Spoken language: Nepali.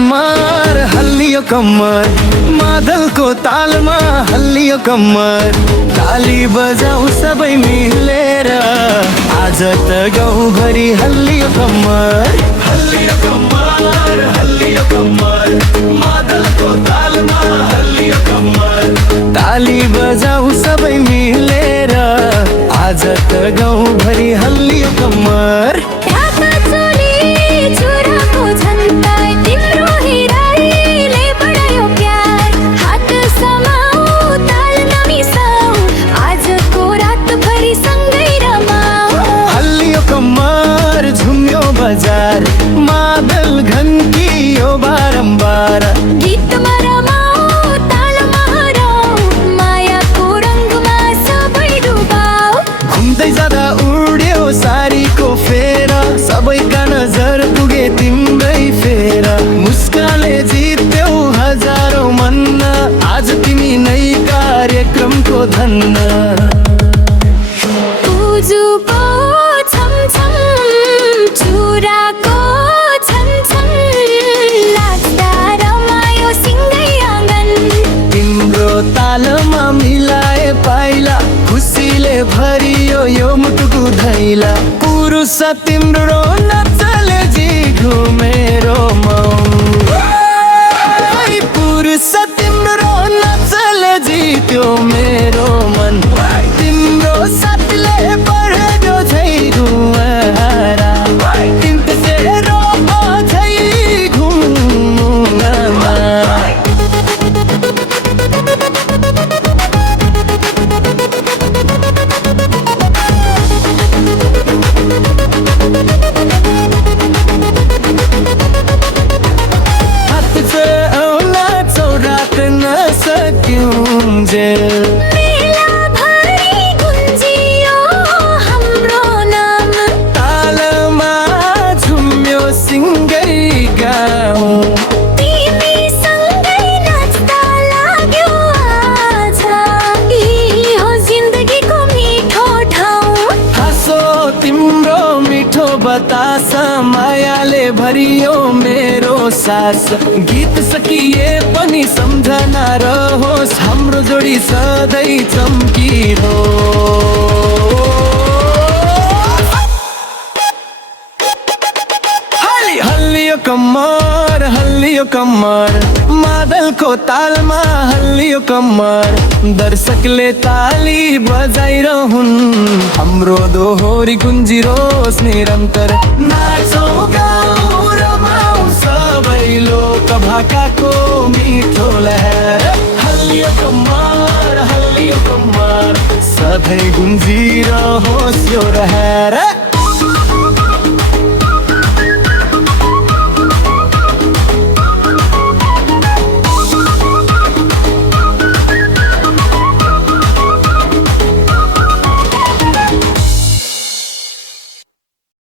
कम्मर हल्लियो कम्मर मादलको तालमा हल्लियो कम्मर ताली बजाऊ सबै मिलेर आज त गाउँभरि हल्लियो कम्मर हल्लियो कम्मर हल्लियो कम्मर मादलको तालमा हल्लियो कम्मर ताली बजाऊ सबै मिलेर आज त गाउँभरि हल्लियो कम्मर बजार मादल घन्टियो बारम्बार गीतमा रमाऊ तालमा हराऊ मायाको रङमा सबै डुबाऊ घुम्दै जाँदा उड्यो सारीको फेरा सबैका नजर पुगे तिम्रै फेरा मुस्कानले जित्यौ हजारौं मन आज तिमी नै कार्यक्रमको धन्न उजुको छमछम चुराको छनछन लाग्दा रमायो सिँगै आँगन तिम्रो तालमा मिलाए पाइला खुसीले भरियो यो मुटुको धैला पुरुष तिम्रो नचले जिठो मेरो मौन पुरुष तिम्रो नचले जित्यो मेरो मन तिम्रो साथले पढ्यो झै गुहारा मेला भरि गुन्जियो हाम्रो नाम तालमा झुम्यो सिँगै गाउँ तिमी सँगै नाच्दा लाग्यो आज यही हो जिन्दगीको मिठो ठाउँ हाँसो तिम्रो मिठो बतास मायाले भरियो मेरो सास गीत सकिए पनि सम्झना रहोस् हाम्रो जोडी सधैँ चम्किरो हल्लियो कम्मर हल्लियो कम्मर मादलको तालमा हल्लियो कम्मर दर्शकले ताली बजाइरहन् हाम्रो दोहोरी गुन्जिरोस् निरन्तर नाचौँ गाउँ रमाउँ सबै लोक भाकाको मिठो लहर हल्लियो कम्मर सधैँ गुन्जिरहोस् यो लहर